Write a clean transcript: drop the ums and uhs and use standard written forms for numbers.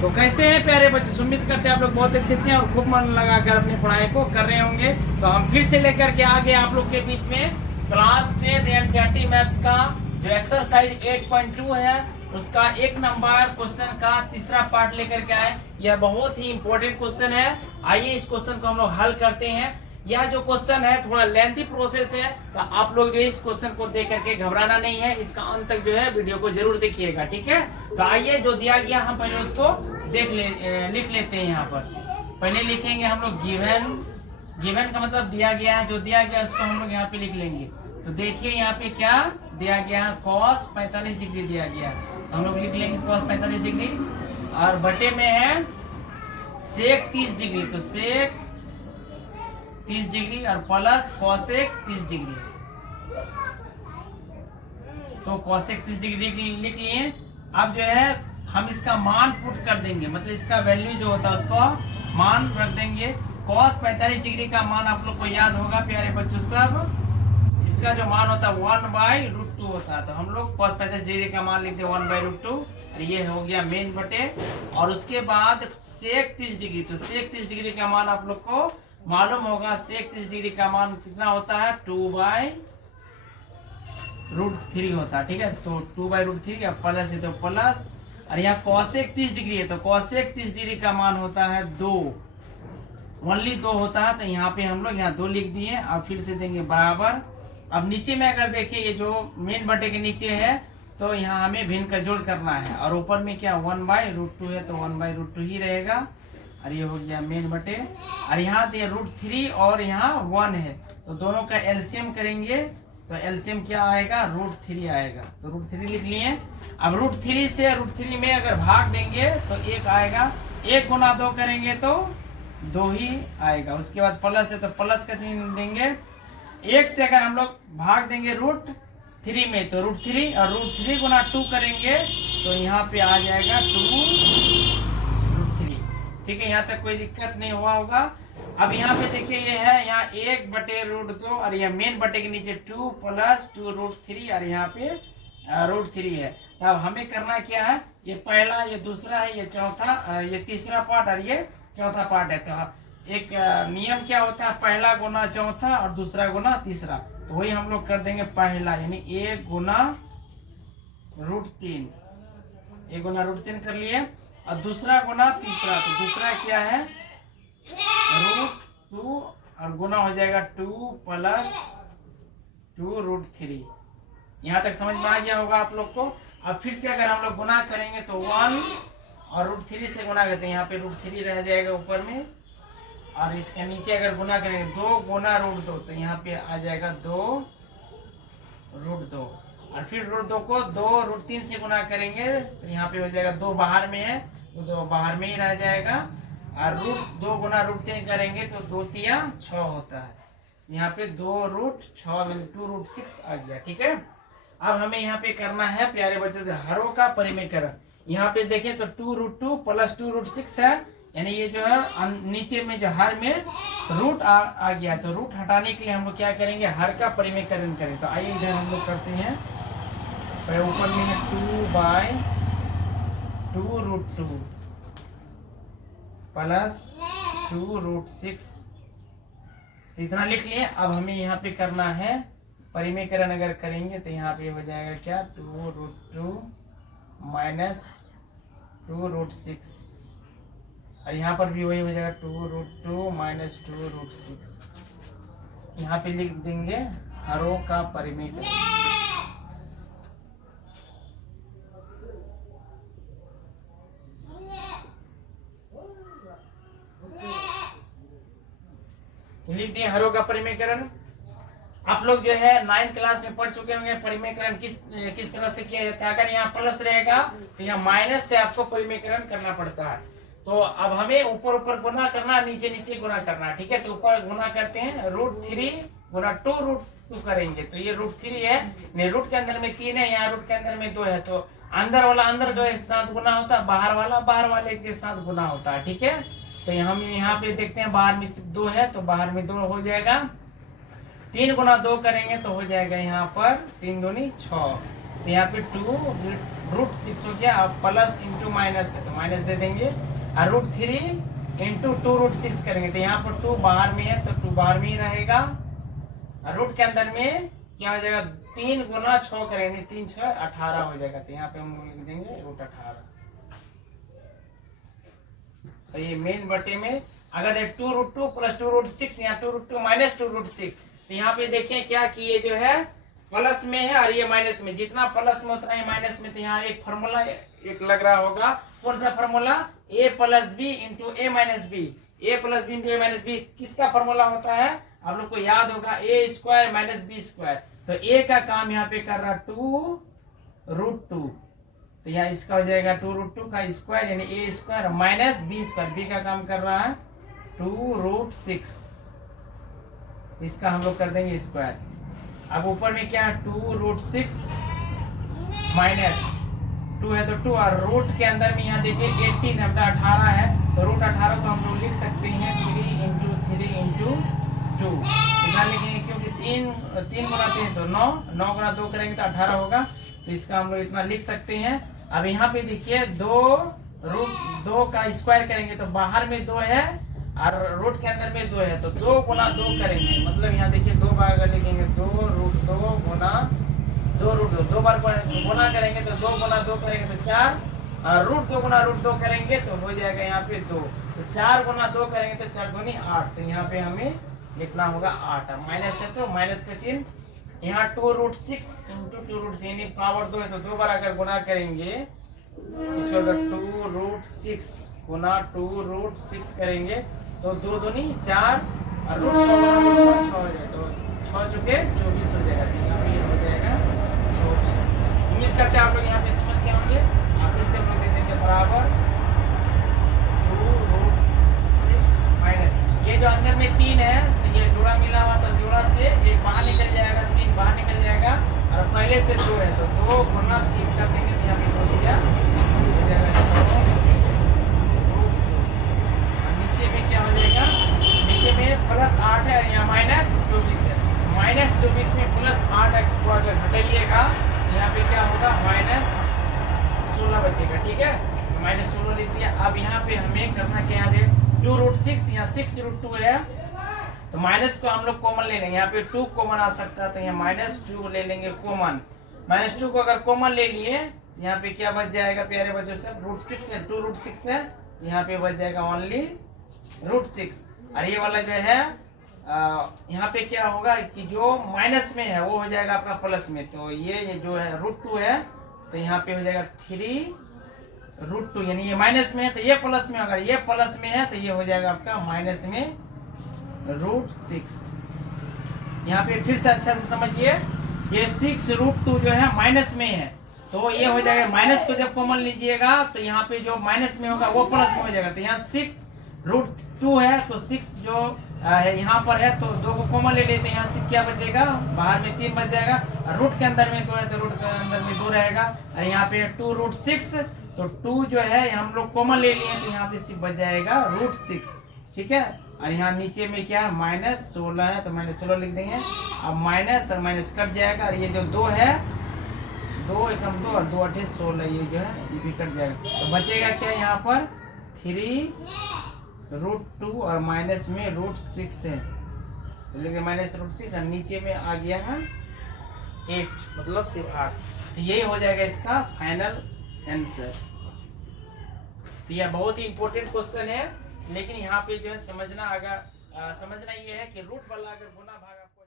तो कैसे हैं प्यारे बच्चे, उम्मीद करते हैं आप लोग बहुत अच्छे से हैं और खूब मन लगाकर अपनी पढ़ाई को कर रहे होंगे। तो हम फिर से लेकर के आ गए आप लोग के बीच में क्लास 10 एनसीईआरटी मैथ्स का जो एक्सरसाइज 8.2 है उसका 1 नंबर क्वेश्चन का तीसरा पार्ट लेकर के आए। यह बहुत ही इंपॉर्टेंट क्वेश्चन है। आइए इस क्वेश्चन को हम लोग हल करते हैं। यह जो क्वेश्चन है थोड़ा लेंथी प्रोसेस है, तो आप लोग जो इस क्वेश्चन को देख करके घबराना नहीं है, इसका अंत तक जो है वीडियो को जरूर देखिएगा, ठीक है। तो आइए जो दिया गया हम पहले उसको लिख लेते हैं। यहाँ पर पहले लिखेंगे हम लोग गिवन का मतलब दिया गया है, जो दिया गया उसको हम लोग यहाँ पे लिख लेंगे। तो देखिए यहाँ पे क्या दिया गया है, cos 45 डिग्री दिया गया है, हम लोग लिख लेंगे cos 45 डिग्री और बटे में है sec 30 डिग्री, तो sec 30 डिग्री और प्लस cosec 30 डिग्री, तो cosec 30 डिग्री लिख लिए। अब जो है हम इसका मान पुट कर देंगे, मतलब इसका वैल्यू जो होता है उसको मान रख देंगे। cos 45 डिग्री का मान आप लोग को याद होगा प्यारे बच्चों सब, इसका जो मान होता है 1/√2 होता है। तो हम लोग cos 45 डिग्री का मान लिखते हैं 1/√2 और ये हो गया मेन बटे। और उसके बाद sec 30 डिग्री, तो sec 30 डिग्री का मान आप लोग को मालूम होगा, sec 30 डिग्री का मान कितना होता है 2/√3 होता है, ठीक है। तो 2/√3 या प्लस है तो प्लस, और यहाँ cosec 30 डिग्री है तो cosec 30 डिग्री का मान होता है 2, ओनली 2 होता है। तो यहाँ पे हम लोग यहाँ 2 लिख दिए और फिर से देंगे बराबर। अब नीचे में अगर देखिए ये जो मेन बटे के नीचे है तो यहाँ हमें भिन्न का जोड़ करना है, और ऊपर में क्या 1/√2 है तो 1/√2 ही रहेगा। और ये हो गया मेन बटे, और यहाँ दिए √3 और यहाँ 1 है, तो दोनों का एलसीएम करेंगे तो एलसीएम क्या आएगा √3 आएगा, तो √3 लिख लिए। अब √3 से √3 में अगर भाग देंगे तो 1 आएगा, 1 गुना 2 करेंगे तो 2 ही आएगा। उसके बाद प्लस है तो प्लस का 3 देंगे। 1 से अगर हम लोग भाग देंगे √3 में तो √3 और √3 गुना 2 करेंगे तो यहाँ पे आ जाएगा 2√3, ठीक है। यहाँ तक कोई दिक्कत नहीं हुआ होगा। अब यहाँ पे देखिए ये है यहाँ 1/√2 और यह मेन बटे के नीचे 2 + 2√3 और यहाँ पे √3 है। तो अब हमें करना क्या है, ये पहला, ये दूसरा है, ये चौथा, ये तीसरा पार्ट और ये चौथा पार्ट है। तो एक नियम क्या होता है, पहला गुना चौथा और दूसरा गुना तीसरा, तो वही हम लोग कर देंगे। पहला यानी 1 गुना √3, 1 गुना √3 कर लिए, और दूसरा गुना तीसरा, तो दूसरा क्या है √2 और गुना हो जाएगा 2 + 2√3। यहाँ तक समझ में आ गया होगा आप लोग को। अब फिर से अगर हम लोग गुना करेंगे तो 1 और √3 से गुना करते हैं, यहाँ पे √3 रह जाएगा ऊपर में, और इसके नीचे अगर गुना करेंगे 2 गुना √2 तो यहाँ पे आ जाएगा 2√2, और फिर √2 को 2√3 से गुना करेंगे तो यहाँ पे हो जाएगा 2 बाहर में है तो 2 बाहर में ही रह जाएगा, और √2 गुना √3 करेंगे तो 2 × 3 = 6 होता है। यहाँ पे 2√6 में 2√6 आ गया, ठीक है। अब हमें यहाँ पे करना है प्यारे बच्चों से हरों का परिमेयकरण। यहाँ पे देखें तो 2√2 + 2√6 है, यानी ये जो है नीचे में जो हर में रूट आ गया, तो रूट हटाने के लिए हम लोग क्या करेंगे, हर का परिमेयकरण करें। तो आइए इधर हम लोग करते हैं। तो ऊपर में है 2/2√2 + 2√6, इतना लिख लिए। अब हमें यहाँ पे करना है परिमेयकरण, अगर करेंगे तो यहाँ पे हो जाएगा क्या 2√2 - 2√6, और यहाँ पर भी वही हो जाएगा 2√2 - 2√6। यहाँ पे लिख देंगे हरों का परिमेयकरण। लिख दिए हरों का परिमेयकरण। आप लोग जो है 9th क्लास में पढ़ चुके होंगे परिमेयकरण किस तरह से किया जाता है। अगर यहाँ प्लस रहेगा तो यहाँ माइनस से आपको परिमेयकरण करना पड़ता है। तो अब हमें ऊपर ऊपर गुना करना, नीचे नीचे गुना करना, ठीक है। तो ऊपर गुना करते हैं, √3 गुना 2√2 करेंगे तो ये √3 है, रूट के अंदर में 3 है, यहाँ रूट के अंदर में 2 है, तो अंदर वाला अंदर के साथ गुना होता है, बाहर वाला बाहर वाले के साथ गुना होता है, ठीक है। तो हम यहाँ पे देखते हैं बाहर में सिर्फ 2 है तो बाहर में 2 हो जाएगा। 3 गुना 2 करेंगे तो हो जाएगा यहाँ पर 3 दूनी 6, तो यहाँ पे 2√6 हो गया। अब प्लस इंटू माइनस है तो माइनस दे देंगे, और √3 इंटू 2√6 करेंगे तो यहाँ पर 2 बाहर में है तो 2 बाहर में ही रहेगा। और रूट के अंदर में क्या हो जाएगा, 3 गुना 6 करेंगे, 3 6 18 हो जाएगा। तो यहाँ पे हम लिख देंगे √18। तो ये मेन बटे में अगर 2√2 प्लस 2√6 या 2√2 माइनस 2√6, तो यहाँ पे देखें क्या कि ये जो है प्लस में है और ये माइनस में, जितना प्लस में उतना ही माइनस में। तो यहाँ एक फॉर्मूला एक लग रहा होगा, कौन सा formula, a plus b into a minus b. A plus b into a minus b किसका फॉर्मूला होता है, आप लोग को याद होगा, a square minus B square. तो ए का काम यहाँ पे कर रहा 2√2, तो यहाँ इसका हो जाएगा 2√2 का स्क्वायर यानी A square minus B square. B का काम कर रहा है 2√6, इसका हम लोग कर देंगे स्क्वायर। अब ऊपर में क्या है 2√6 माइनस 2 है तो 2, और रूट के अंदर में यहाँ देखिए 18 है, 18 है तो √18 को हम लोग लिख सकते हैं 3 इंटू 3 इंटू 2। इतना लिखेंगे क्योंकि 3 गुना 3 तो 9, 9 गुना 2 करेंगे तो 18 होगा, तो इसका हम लोग इतना लिख सकते हैं। अब यहाँ पे देखिए 2 का स्क्वायर करेंगे तो बाहर में 2 है और रूट के अंदर में 2 है तो 2 गुना 2 करेंगे, मतलब यहाँ देखिए 2 बार अगर लिखेंगे 2√2 गुना 2√2, 2 बार गुना करेंगे तो 2 गुना 2 करेंगे तो 4, और √2 गुना √2 करेंगे तो हो जाएगा यहाँ पे 2, तो 4 गुना 2 करेंगे तो 4 दूनी 8, तो यहाँ पे हमें लिखना होगा 8। माइनस है तो माइनस का चिन्ह, यहाँ 2√6 इंटू 2√6 यानी पावर 2 है तो 2 बार अगर गुना करेंगे, इसको अगर 2√6 गुना 2√6 करेंगे तो 2 दूनी 4 और √6 हो जाएगा, तो 6 चुके 24 हो जाएगा। यहाँ पे हो जाएगा 24। उम्मीद करते हैं आप लोग यहाँ पे समझ गए होंगे। आप फिर से हम लोग दे देंगे बराबर 2√6 माइनस, ये जो अंदर में 3 है तो ये जोड़ा मिला हुआ तो जोड़ा से एक बाहर निकल जाएगा, 3 बाहर निकल जाएगा, और पहले से 2 है तो 2 गुना 3 कर देंगे तो यहाँ पे हो जाएगा 6, और नीचे में क्या हो जाएगा, नीचे में प्लस 8 है या माइनस 24 है, माइनस 24 में प्लस 8 को अगर घटाइएगा यहाँ पे क्या होगा माइनस 16 बचेगा, ठीक है, माइनस 16 लिख दिया। अब यहाँ पे हमें करना क्या है, 2√6 या 6√2 है तो माइनस को हम लोग कॉमन ले लेंगे, यहाँ पे 2 कॉमन आ सकता है तो यहाँ -2 ले लेंगे कॉमन। -2 को अगर कॉमन ले लिए यहाँ पे क्या बच जाएगा प्यारे बच्चों से, √6 है, 2√6 है, यहाँ पे बच जाएगा ओनली √6। और ये वाला जो है यहाँ पे क्या होगा कि जो माइनस में है वो हो जाएगा आपका प्लस में, तो ये जो है √2 है तो यहाँ पे हो जाएगा 3√2, यानी ये माइनस में है तो ये प्लस में, अगर ये प्लस में है तो ये हो जाएगा आपका माइनस में √6। यहाँ पे फिर से अच्छा से समझिए, ये 6√2 जो है माइनस में है तो ये हो जाएगा, माइनस को जब कॉमन लीजिएगा तो यहाँ पे जो माइनस में होगा वो प्लस में हो जाएगा, तो यहाँ 6√2 है तो 6 जो यहाँ पर है तो 2 को कॉमन ले लेते हैं, यहाँ से क्या बचेगा, बाहर में 3 बच जाएगा, और रूट के अंदर में 2 है तो रूट के अंदर में 2 रहेगा, और यहाँ पे 2√6 तो 2 जो है हम लोग कॉमन ले लिए तो यहाँ पे सिर्फ बच जाएगा √6, ठीक है। और यहाँ नीचे में क्या है -16 है तो -16 लिख देंगे। अब माइनस और माइनस कट जाएगा, और ये जो 2 है 2 एकम 2 और 2 8 16 ये जो है ये भी कट जाएगा, तो बचेगा क्या यहाँ पर 3√2 और माइनस में √6 है तो लिखे -√6 और नीचे में आ गया है 8 मतलब सिर्फ 8, तो यही हो जाएगा इसका फाइनल आंसर। तो यह बहुत ही इंपॉर्टेंट क्वेश्चन है, लेकिन यहाँ पे जो है समझना ये है कि रूट वाला अगर गुना भाग आपको